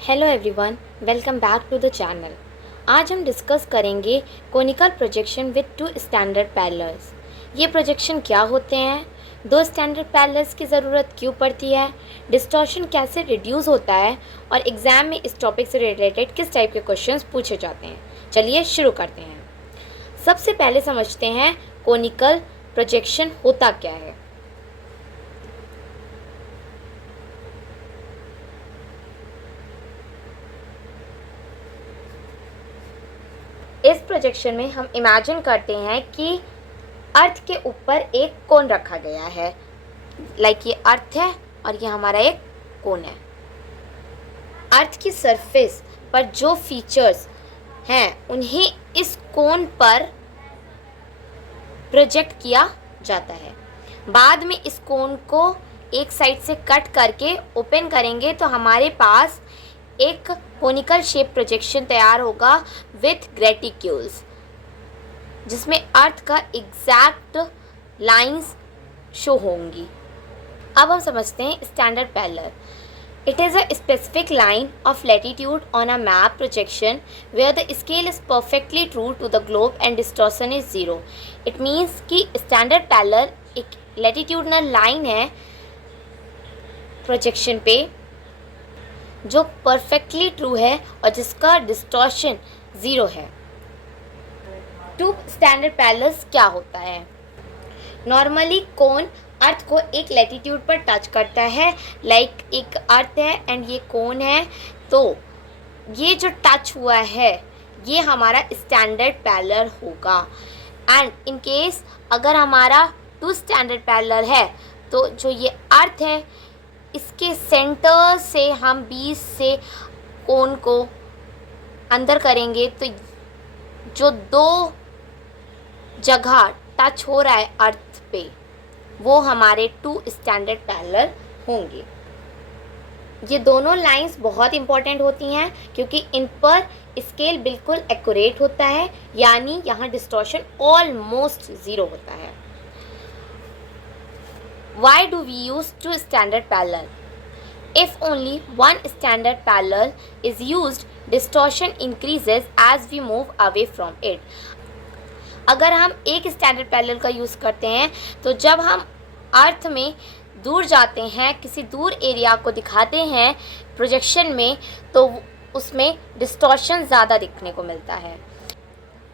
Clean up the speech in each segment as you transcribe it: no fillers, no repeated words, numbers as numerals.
Hello everyone, welcome back to the channel. आज हम discuss करेंगे conical projection with two standard parallels. ये projection क्या होते हैं, दो स्टैंडर्ड पैरेलल्स की ज़रूरत क्यों पड़ती है, डिस्टॉर्शन कैसे रिड्यूस होता है और एग्ज़ाम में इस टॉपिक से रिलेटेड किस टाइप के क्वेश्चंस पूछे जाते हैं। चलिए शुरू करते हैं। सबसे पहले समझते हैं कोनिकल प्रोजेक्शन होता क्या है। इस प्रोजेक्शन में हम इमेजिन करते हैं कि अर्थ के ऊपर एक कोन रखा गया है। लाइक ये अर्थ है और ये हमारा एक कोन है। अर्थ की सरफेस पर जो फीचर्स हैं उन्हें इस कोन पर प्रोजेक्ट किया जाता है। बाद में इस कोन को एक साइड से कट करके ओपन करेंगे तो हमारे पास एक कोनिकल शेप प्रोजेक्शन तैयार होगा विथ ग्रेटिक्यूल्स, जिसमें अर्थ का एग्जैक्ट लाइंस शो होंगी। अब हम समझते हैं standard parallel. It is a specific line of latitude on a map projection where the scale is perfectly true to the globe and distortion is zero. It means कि standard parallel एक latitudinal line है projection पे जो perfectly true है और जिसका distortion zero है। Two standard parallels क्या होता है? नॉर्मली कोन अर्थ को एक लैटिट्यूड पर टच करता है। लाइक एक अर्थ है एंड ये कोन है, तो ये जो टच हुआ है ये हमारा स्टैंडर्ड पैरेलल होगा। एंड इन केस अगर हमारा टू स्टैंडर्ड पैरेलल है तो जो ये अर्थ है इसके सेंटर से हम बीच से कोन को अंदर करेंगे तो जो दो जगह टच हो रहा है अर्थ पे वो हमारे टू स्टैंडर्ड पैरेलल होंगे। ये दोनों लाइंस बहुत इंपॉर्टेंट होती हैं क्योंकि इन पर स्केल बिल्कुल एक्यूरेट होता है, यानी यहाँ डिस्टॉर्शन ऑलमोस्ट ज़ीरो होता है। Why do we use two standard parallel? If only one standard parallel is used, distortion increases as we move away from it. अगर हम एक स्टैंडर्ड पैरेलल का यूज़ करते हैं तो जब हम अर्थ में दूर जाते हैं, किसी दूर एरिया को दिखाते हैं प्रोजेक्शन में, तो उसमें डिस्टॉर्शन ज़्यादा दिखने को मिलता है।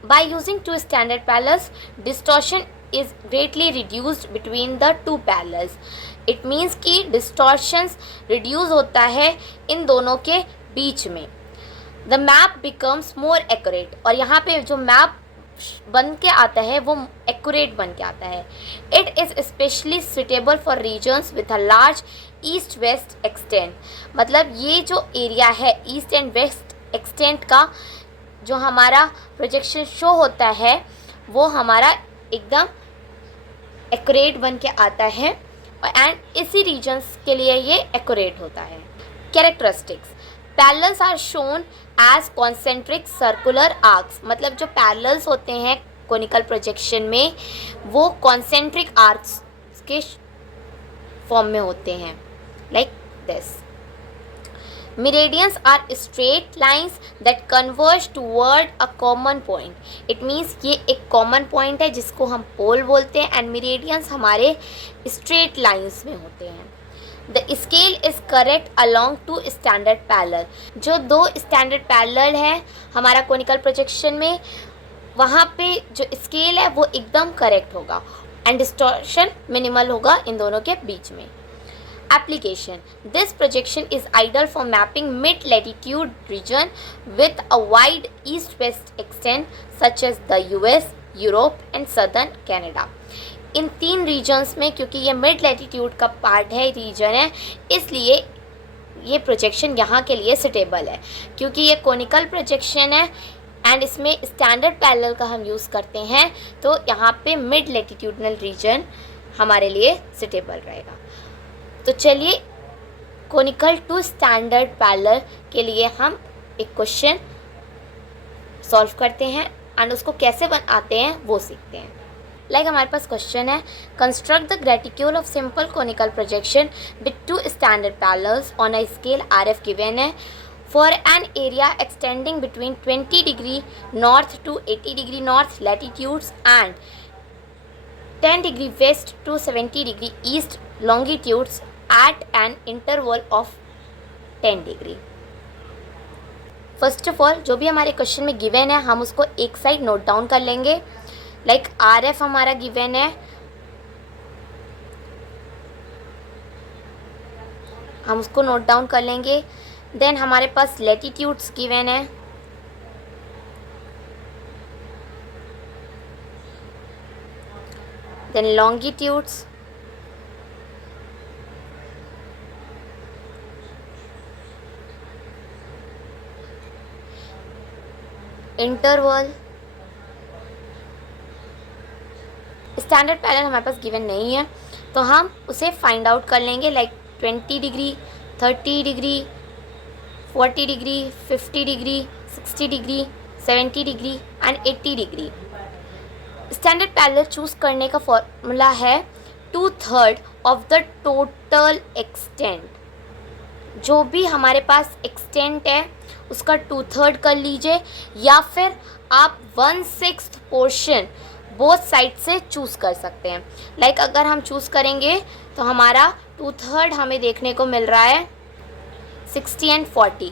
By using two standard parallels, distortion is greatly reduced between the two parallels. It means कि distortions reduce होता है इन दोनों के बीच में। The map becomes more accurate, और यहाँ पे जो मैप बन के आता है वो accurate बन के आता है। It is especially suitable for regions with a large east-west extent. मतलब ये जो एरिया है ईस्ट एंड वेस्ट एक्सटेंट का जो हमारा प्रोजेक्शन शो होता है वो हमारा एकदम एक्यूरेट बन के आता है एंड इसी रीजन्स के लिए ये एक्यूरेट होता है। Characteristics: parallels are shown as concentric circular arcs. मतलब जो पैरेलल्स होते हैं कोनिकल प्रोजेक्शन में वो कॉन्सेंट्रिक आर्क्स के फॉर्म में होते हैं, like this. Meridians are straight lines that converge toward a common point. It means ये एक common point है जिसको हम pole बोलते हैं and meridians हमारे straight lines में होते हैं। The scale is correct along two standard parallel. जो दो standard parallel है हमारा conical projection में, वहाँ पे जो scale है वो एकदम correct होगा and distortion minimal होगा इन दोनों के बीच में। Application: This projection is ideal for mapping mid-latitude region with a wide east-west extent such as the US, Europe and southern Canada. इन तीन रीजन्स में, क्योंकि ये मिड लैटिट्यूड का पार्ट है, रीजन है, इसलिए ये प्रोजेक्शन यहाँ के लिए सुटेबल है। क्योंकि ये कोनिकल प्रोजेक्शन है एंड इसमें स्टैंडर्ड पैरेलल का हम यूज़ करते हैं तो यहाँ पे मिड लैटिट्यूडनल रीजन हमारे लिए सुटेबल रहेगा। तो चलिए कोनिकल टू स्टैंडर्ड पैरेलल के लिए हम एक क्वेश्चन सॉल्व करते हैं एंड उसको कैसे बनाते हैं वो सीखते हैं। लाइक हमारे पास क्वेश्चन है, construct the graticule of simple conical projection with two standard parallels on a scale RF given है For an area extending between 20 degree north to 80 degree north latitudes and 10 degree west to 70 degree east longitudes at an interval of 10 degree. First of all जो भी हमारे question में given है हम उसको एक side note down कर लेंगे. लाइक RF हमारा गिवन है, हम उसको नोट डाउन कर लेंगे. देन हमारे पास लैटिट्यूड्स गिवन है, then longitudes, interval. Standard parallel हमारे पास गिवन नहीं है तो हम उसे फाइंड आउट कर लेंगे. Like 20 degree, 30 degree, 40 degree, 50 degree, 60 degree, 70 degree and 80 degree. Standard parallel choose करने का फॉर्मूला है 2/3 ऑफ द टोटल एक्सटेंट. जो भी हमारे पास एक्सटेंट है उसका 2/3 कर लीजिए, या फिर आप 1/6 पोर्शन बोथ साइड से चूज़ कर सकते हैं. लाइक अगर हम चूज़ करेंगे तो हमारा 2/3 हमें देखने को मिल रहा है 60 एंड 40.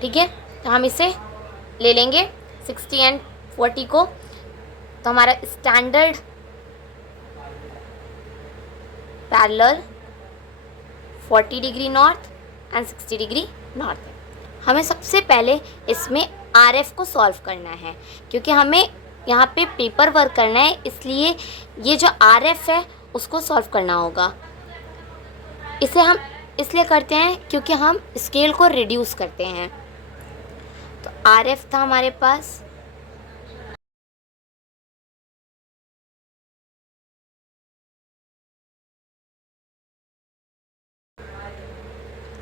ठीक है, तो हम इसे ले लेंगे 60 एंड 40 को. तो हमारा standard parallel 40 degree north and 60 degree north है. हमें सबसे पहले इसमें RF को सॉल्व करना है क्योंकि हमें यहाँ पे पेपर वर्क करना है, इसलिए ये जो RF है उसको सॉल्व करना होगा. इसे हम इसलिए करते हैं क्योंकि हम स्केल को रिड्यूस करते हैं. तो RF था हमारे पास,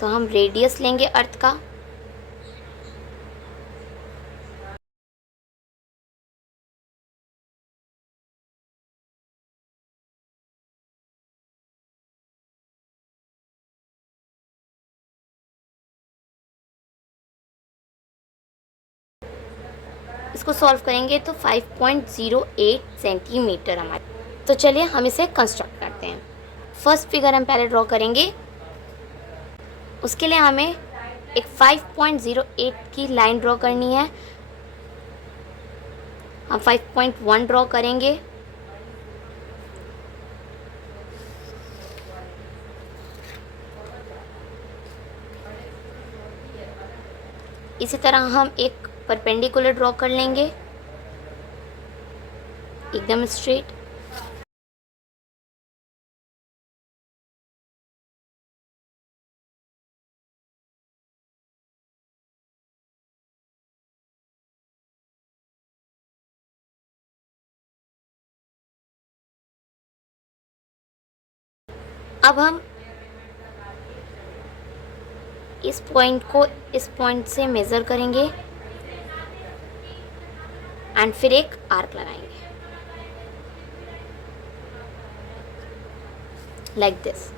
तो हम रेडियस लेंगे अर्थ का. इसको सॉल्व करेंगे तो 5.08 सेंटीमीटर हमारे. तो चलिए हम इसे कंस्ट्रक्ट करते हैं. फर्स्ट फिगर हम पहले ड्रॉ करेंगे. उसके लिए हमें एक 5.08 की लाइन ड्रॉ करनी है. हम 5.1 ड्रॉ करेंगे. इसी तरह हम एक परपेंडिकुलर ड्रॉ कर लेंगे एकदम स्ट्रेट. अब हम इस पॉइंट को इस पॉइंट से मेज़र करेंगे एंड फिर एक आर्क लगाएंगे लाइक दिस.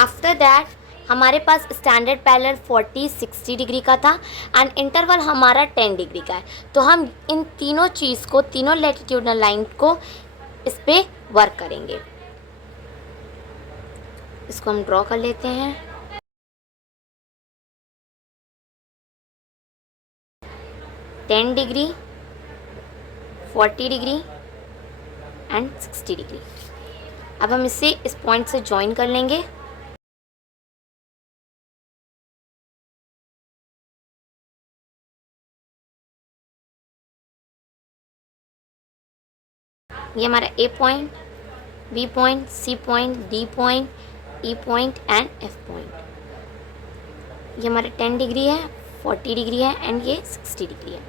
आफ्टर दैट हमारे पास स्टैंडर्ड पैरेलल 40-60 डिग्री का था एंड इंटरवल हमारा 10 डिग्री का है. तो हम इन तीनों चीज़ को, तीनों लैटिट्यूडनल लाइन को इस पर वर्क करेंगे. इसको हम ड्रॉ कर लेते हैं. Ten degree, 40 degree and 60 degree. अब हम इसे इस पॉइंट से ज्वाइन कर लेंगे. ये हमारा A point, B point, C point, D point, E point and F point. ये हमारा 10 डिग्री है, 40 डिग्री है एंड ये 60 डिग्री है.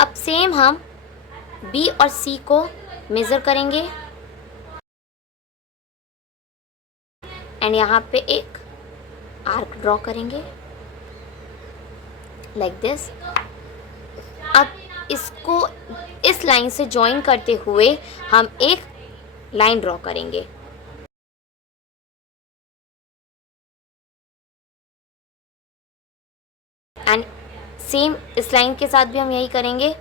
अब सेम हम B और C को मेज़र करेंगे एंड यहाँ पे एक आर्क ड्रॉ करेंगे लाइक दिस. अब इसको इस लाइन से ज्वाइन करते हुए हम एक लाइन ड्रॉ करेंगे. एंड सेम इस लाइन के साथ भी हम यही करेंगे।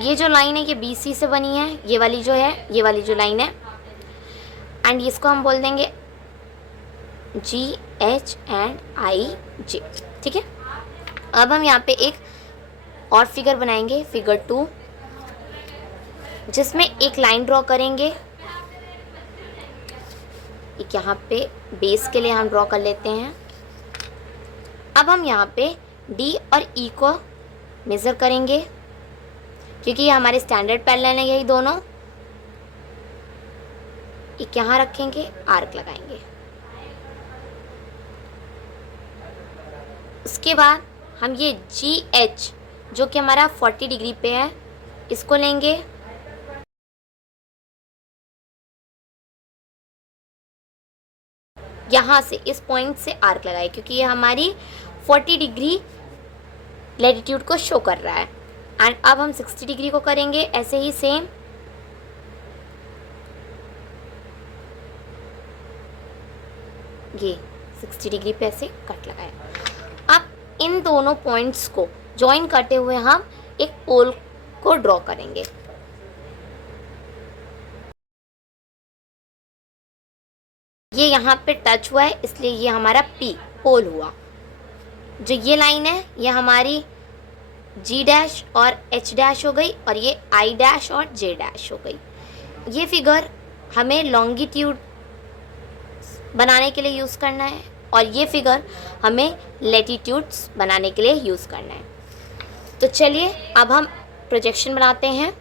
ये जो लाइन है ये BC से बनी है, ये वाली जो लाइन है, एंड इसको हम बोल देंगे GH एंड IJ। ठीक है, अब हम यहाँ पे एक और फिगर बनाएंगे, फिगर 2, जिसमें एक लाइन ड्रॉ करेंगे। एक यहाँ पे बेस के लिए हम ड्रॉ कर लेते हैं। अब हम यहाँ पे D और E को मेज़र करेंगे, क्योंकि ये हमारे स्टैंडर्ड पैरेलल है यही दोनों। एक यहाँ रखेंगे, आर्क लगाएंगे। उसके बाद हम ये GH जो कि हमारा 40 डिग्री पे है, इसको लेंगे। यहाँ से इस पॉइंट से आर्क लगाए, क्योंकि ये हमारी 40 डिग्री लैटिट्यूड को शो कर रहा है। एंड अब हम 60 डिग्री को करेंगे ऐसे ही सेम। ये 60 डिग्री पे ऐसे कट लगाया। अब इन दोनों पॉइंट्स को ज्वाइन करते हुए हम एक पोल को ड्रॉ करेंगे। ये यहाँ पे टच हुआ है, इसलिए ये हमारा P पोल हुआ। जो ये लाइन है ये हमारी G' और H' हो गई, और ये I' और J' हो गई। ये फिगर हमें लॉन्गिट्यूड बनाने के लिए यूज़ करना है, और ये फिगर हमें लैटिट्यूड्स बनाने के लिए यूज़ करना है। तो चलिए अब हम प्रोजेक्शन बनाते हैं।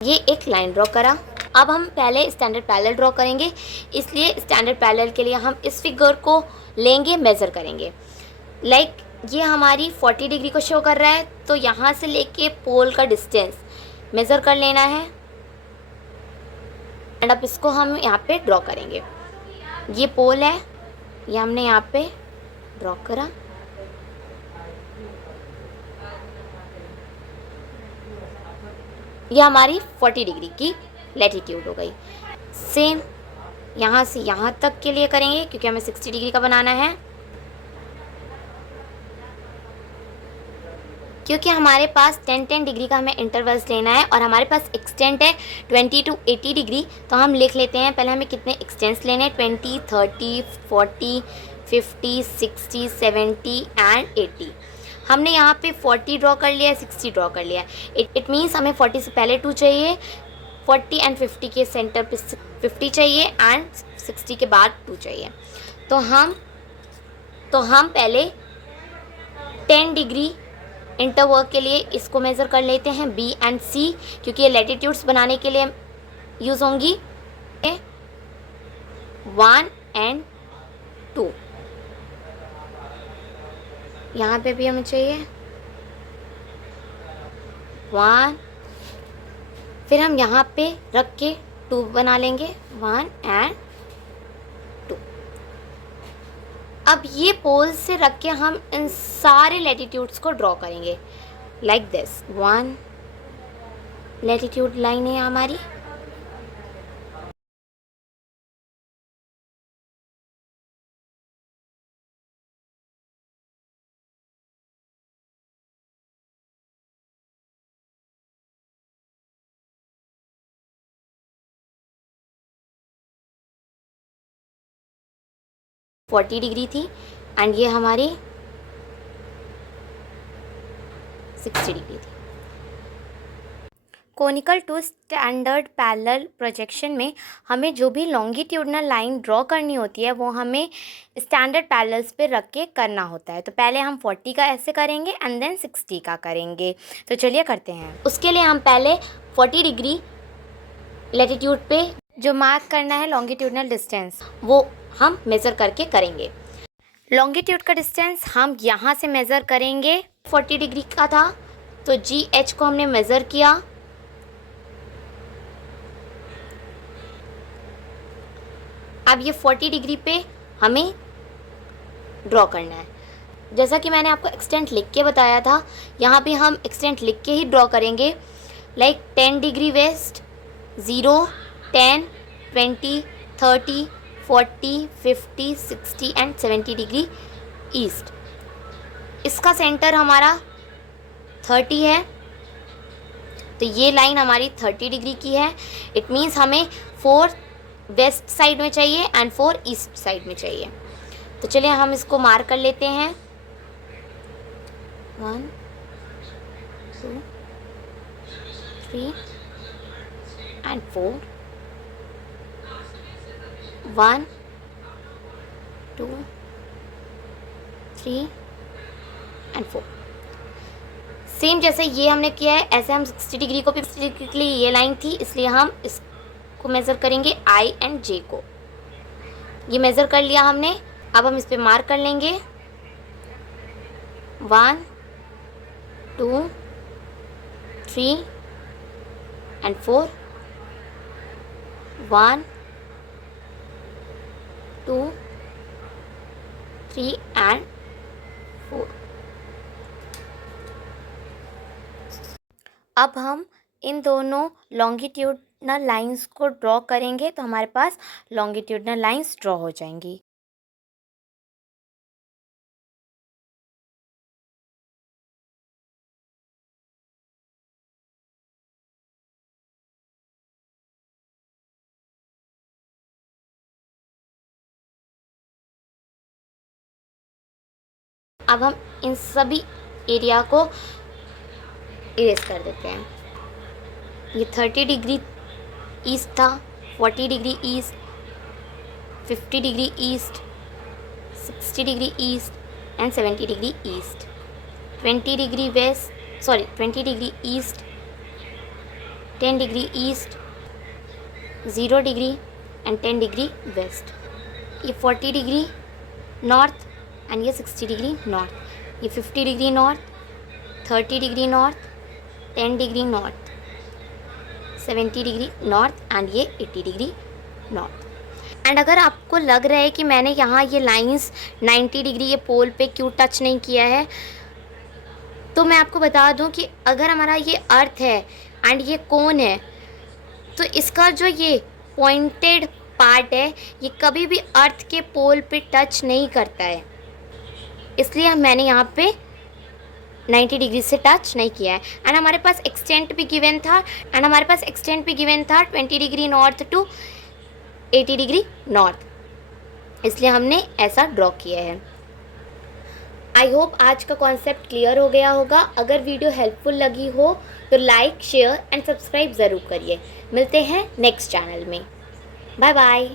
ये एक लाइन ड्रॉ करा। अब हम पहले स्टैंडर्ड पैरेलल ड्रॉ करेंगे, इसलिए स्टैंडर्ड पैरेलल के लिए हम इस फिगर को लेंगे, मेज़र करेंगे। लाइक ये हमारी 40 डिग्री को शो कर रहा है, तो यहाँ से लेके पोल का डिस्टेंस मेज़र कर लेना है। एंड अब इसको हम यहाँ पे ड्रॉ करेंगे। ये पोल है, ये हमने यहाँ पे ड्रॉ करा। ये हमारी 40 डिग्री की लैटिट्यूड हो गई। सेम यहाँ से यहाँ तक के लिए करेंगे, क्योंकि हमें 60 डिग्री का बनाना है। क्योंकि हमारे पास 10-10 डिग्री का हमें इंटरवल्स लेना है, और हमारे पास एक्सटेंट है 20 to 80 डिग्री। तो हम लिख लेते हैं पहले हमें कितने एक्सटेंट्स लेने हैं, 20, 30, 40, 50, 60, 70 एंड 80। हमने यहाँ पे 40 ड्रॉ कर लिया है, 60 ड्रॉ कर लिया है। इट मीन्स हमें 40 से पहले 2 चाहिए, 40 एंड 50 के सेंटर पे 50 चाहिए, एंड 60 के बाद 2 चाहिए। तो हम पहले 10 डिग्री इंटरवर्क के लिए इसको मेज़र कर लेते हैं, B एंड C, क्योंकि ये लैटिट्यूड्स बनाने के लिए यूज़ होंगी। 1 एंड 2 यहाँ पे भी हमें चाहिए 1, फिर हम यहाँ पे रख के 2 बना लेंगे, 1 एंड 2। अब ये पोल से रख के हम इन सारे लैटिट्यूड्स को ड्रॉ करेंगे लाइक दिस। 1 लैटिट्यूड लाइन है हमारी, फोर्टी डिग्री थी, एंड ये हमारी 60 डिग्री थी। Conical two standard parallel projection में हमें जो भी लॉन्गिट्यूडनल लाइन ड्रॉ करनी होती है वो हमें स्टैंडर्ड पैरेलल्स पे रख के करना होता है। तो पहले हम 40 का ऐसे करेंगे एंड देन 60 का करेंगे। तो चलिए करते हैं। उसके लिए हम पहले 40 डिग्री लैटिट्यूड पे जो मार्क करना है लॉन्गिट्यूडनल डिस्टेंस, वो हम मेज़र करके करेंगे। लॉन्गिट्यूड का डिस्टेंस हम यहाँ से मेज़र करेंगे। 40 डिग्री का था तो GH को हमने मेज़र किया। अब ये 40 डिग्री पे हमें ड्रॉ करना है। जैसा कि मैंने आपको एक्सटेंट लिख के बताया था, यहाँ पे हम एक्सटेंट लिख के ही ड्रॉ करेंगे। Like 10 degree west, 0, 10, 20, 30, 40, 50, 60 and 70 degree east. इसका सेंटर हमारा 30 है, तो ये लाइन हमारी 30 डिग्री की है। इट मीन्स हमें 4 वेस्ट साइड में चाहिए एंड 4 ईस्ट साइड में चाहिए। तो चलिए हम इसको मार्क कर लेते हैं। 1, 2, 3 एंड 4, 1, 2, 3 एंड 4। सेम जैसे ये हमने किया है ऐसे हम 60 डिग्री को भी, 60 डिग्री के लिए ये लाइन थी इसलिए हम इसको मेज़र करेंगे आई एंड जे को। ये मेज़र कर लिया हमने, अब हम इस पे मार्क कर लेंगे 1, 2, 3 एंड 4, 1, 2, 3 एंड 4। अब हम इन दोनों लॉन्गिट्यूडनल लाइंस को ड्रॉ करेंगे तो हमारे पास लॉन्गिट्यूडनल लाइंस ड्रॉ हो जाएंगी। अब हम इन सभी एरिया को इरेज कर देते हैं। ये 30 डिग्री ईस्ट था, 40 degree east, 50 degree east, 60 degree east and 70 degree east, 20 degree west, 20 degree east, 10 degree east, 0 degree and 10 degree west. ये 40 डिग्री नॉर्थ एंड ये 60 डिग्री नॉर्थ। ये 50 degree north, 30 degree north, 10 degree north, 70 degree north and ये 80 degree north. And अगर आपको लग रहा है कि मैंने यहाँ ये लाइंस 90 डिग्री ये पोल पे क्यों टच नहीं किया है, तो मैं आपको बता दूँ कि अगर हमारा ये अर्थ है एंड ये कोन है तो इसका जो ये पॉइंटेड पार्ट है ये कभी भी अर्थ के पोल पे टच नहीं करता है, इसलिए मैंने यहाँ पे 90 डिग्री से टच नहीं किया है। एंड हमारे पास एक्सटेंट भी गिवन था 20 degree north to 80 degree north, इसलिए हमने ऐसा ड्रॉ किया है। आई होप आज का कॉन्सेप्ट क्लियर हो गया होगा। अगर वीडियो हेल्पफुल लगी हो तो लाइक, शेयर एंड सब्सक्राइब ज़रूर करिए। मिलते हैं नेक्स्ट चैनल में। Bye bye.